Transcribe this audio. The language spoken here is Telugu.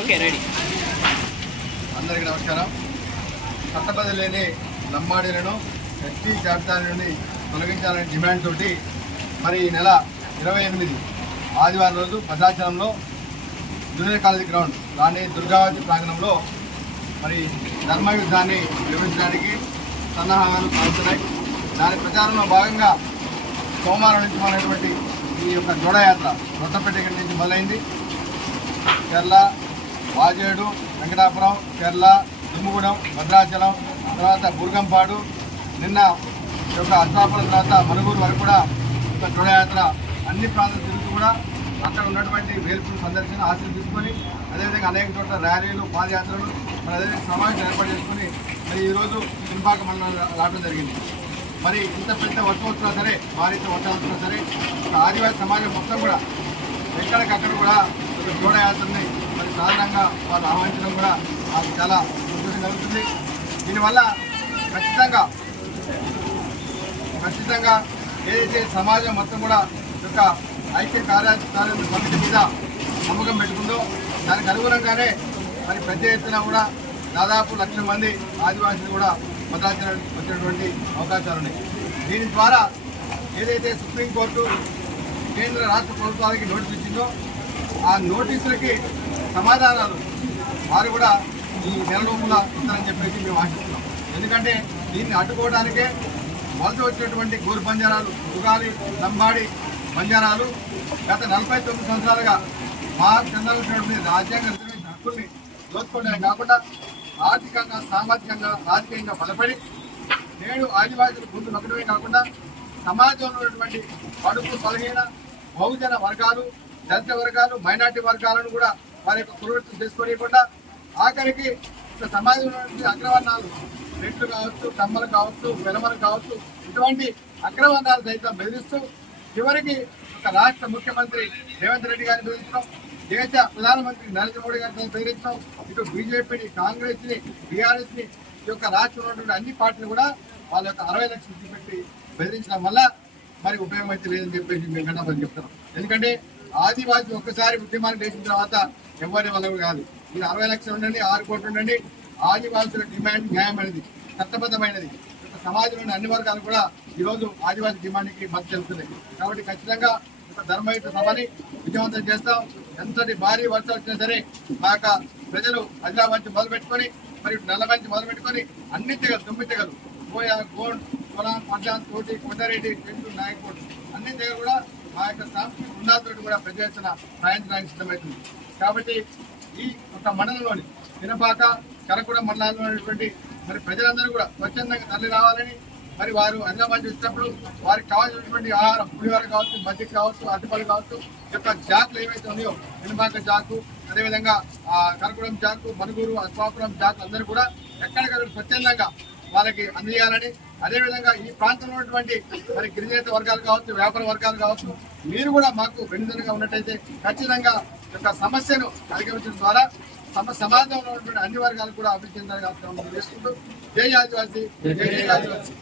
Okay ready. అందరికీ నమస్కారం. చట్టబద్ధ లేని లంబాడీలను ఎస్టీ జాబితా నుండి తొలగించాలనే డిమాండ్ తోటి మరి ఈ నెల ఇరవై ఎనిమిది ఆదివారం రోజు భద్రాచలంలో junior college ground Rani Durgavati ప్రాంగణంలో మరి ధర్మ యుద్ధాన్ని సన్నాహాలు పాల్గొన్నాయి. దాని ప్రచారంలో భాగంగా సోమవారం నుంచి మనటువంటి ఈ యొక్క జోడయాత్ర రొట్టపేట నుంచి మొదలైంది. కేరళ వాజేడు వెంకటాపురం కేరళ దుమ్ముగూడెం భద్రాచలం తర్వాత బుర్గంపాడు నిన్న యొక్క అష్టాపురం తర్వాత మనుగూరు వరకు కూడా ఒక జోడయాత్ర అన్ని ప్రాంతాలు తిరుగుతూ కూడా అక్కడ ఉన్నటువంటి వేల్పులు సందర్శన ఆశలు తీసుకొని అదేవిధంగా అనేక చోట్ల ర్యాలీలు పాదయాత్రలు మరి అదేవిధంగా సమావేశం ఏర్పాటు చేసుకొని మరి ఈరోజు సింపాక మండలం రావడం జరిగింది. మరి ఇంత పెద్ద వర్షం వచ్చినా సరే భారీతో వర్షం వచ్చినా సరే ఒక ఆదివాసీ సమాజం మొత్తం కూడా ఎక్కడికక్కడ కూడా ఒక జోడయాత్రని కారణంగా వారు వాళ్ళు ఆహ్వానించడం కూడా మాకు చాలా సంతోషం కలుగుతుంది. దీనివల్ల ఖచ్చితంగా ఖచ్చితంగా ఏదైతే సమాజం మొత్తం కూడా యొక్క ఐక్య కార్యాచరణ కమిటీ మీద నమ్మకం పెట్టుకుందో దానికి అనుగుణంగానే మరి పెద్ద ఎత్తున కూడా దాదాపు లక్షల మంది ఆదివాసీలు కూడా భద్రాచలం వచ్చినటువంటి అవకాశాలు ఉన్నాయి. దీని ద్వారా ఏదైతే సుప్రీంకోర్టు కేంద్ర రాష్ట్ర ప్రభుత్వాలకి నోటీస్ ఇచ్చిందో ఆ నోటీసులకి సమాధానాలు. వారు కూడా ఈ నెల లోపల ఇస్తారని చెప్పేసి మేము ఆశిస్తున్నాం. ఎందుకంటే దీన్ని అడ్డుకోవడానికే వలస వచ్చినటువంటి గోరు బంజారాలు ఉగాలి లంబాడి బంజారాలు గత నలభై తొమ్మిది సంవత్సరాలుగా మా చెందాల్సినటువంటి రాజ్యాంగ రిజర్వేషన్ హక్కుల్ని దోచుకోవడమే కాకుండా ఆర్థికంగా సామాజికంగా రాజకీయంగా బలపడి నేడు ఆదివాసులు ముందు ఒకటమే కాకుండా సమాజంలో ఉన్నటువంటి బడుగు బలహీన బహుజన వర్గాలు దళిత వర్గాలు మైనార్టీ వర్గాలను కూడా వారి యొక్క పురోగతి చేసుకోనివ్వకుండా ఆఖరికి ఇక్కడ సమాజంలో అగ్రవర్ణాలు రెట్లు కావచ్చు కమ్మలు కావచ్చు వెలమలు కావచ్చు ఇటువంటి అగ్రవర్ణాలు సైతం బెదిరిస్తూ చివరికి ఒక రాష్ట్ర ముఖ్యమంత్రి రేవంత్ రెడ్డి గారిని బెదిరించడం దేశ ప్రధానమంత్రి నరేంద్ర మోడీ గారిని బెదిరించడం ఇటు బీజేపీని కాంగ్రెస్ని బీఆర్ఎస్ని ఈ యొక్క రాష్ట్రంలో ఉన్నటువంటి అన్ని పార్టీలు కూడా వాళ్ళ యొక్క అరవై లక్షలు పెట్టి బెదిరించడం వల్ల మరి ఉపయోగం అయితే లేదని చెప్పేసి మేము కన్నా చెప్తున్నాం. ఎందుకంటే ఆదివాసి ఒక్కసారి ఉద్యమాన్ని లేచిన తర్వాత ఎవరి వల్ల కాదు. మీరు అరవై లక్షలు ఉండండి ఆరు కోట్లు ఉండండి ఆదివాసుల డిమాండ్ న్యాయమైనది చట్టబద్ధమైనది. సమాజంలోని అన్ని వర్గాలు కూడా ఈరోజు ఆదివాసీ డిమాండ్కి మద్దతు తెలుస్తున్నాయి కాబట్టి ఖచ్చితంగా ఒక ధర్మయుత సభని విజయవంతం చేస్తాం. ఎంతటి భారీ వర్షం వచ్చినా సరే మా యొక్క ప్రజలు ఆదిలాబాద్ నుంచి మొదలు పెట్టుకొని మరి నల్లబాద్ నుంచి మొదలు పెట్టుకొని అన్ని తెగలు తొమ్మిది తెగలు గోయా గోండ్ పొలం పడ్డాన్ తోటి కొండారెడ్డి చెట్టు నాయకుడు అన్ని దగ్గర కూడా మా యొక్క సాంస్కృతిక బృందాలతో కూడా పెద్ద ఎత్తున సాయించడానికి సిద్ధమవుతుంది కాబట్టి ఈ ఒక మండలంలోని తినపాక కరకుడ మండలాల్లో ఉన్నటువంటి మరి ప్రజలందరూ కూడా స్వచ్ఛందంగా తల్లి రావాలని మరి వారు హైదరాబాద్ వచ్చినప్పుడు వారికి కావాల్సినటువంటి ఆహారం పులిహోర కావచ్చు మజ్జిగ కావచ్చు అరటిపళ్ళు కావచ్చు యొక్క జాకులు ఏవైతే ఉన్నాయో వినపాక జాకు అదేవిధంగా ఆ కరకుడం జాకు మనుగూరు అశ్వాపురం జాకు అందరూ కూడా ఎక్కడికక్కడ స్వచ్ఛందంగా వాళ్ళకి అందజేయాలని అదేవిధంగా ఈ ప్రాంతంలో ఉన్నటువంటి మరి గిరిజనేత వర్గాలు కావచ్చు వ్యాపార వర్గాలు కావచ్చు మీరు కూడా మాకు వెనుదనగా ఉన్నట్టయితే ఖచ్చితంగా యొక్క సమస్యను అధిగమించడం ద్వారా తమ సమాజంలో ఉన్నటువంటి అన్ని వర్గాలు కూడా అభివృద్ధి చెందాలని చేసుకుంటూ జై ఆదివాసీ జై జై ఆదివాసీ.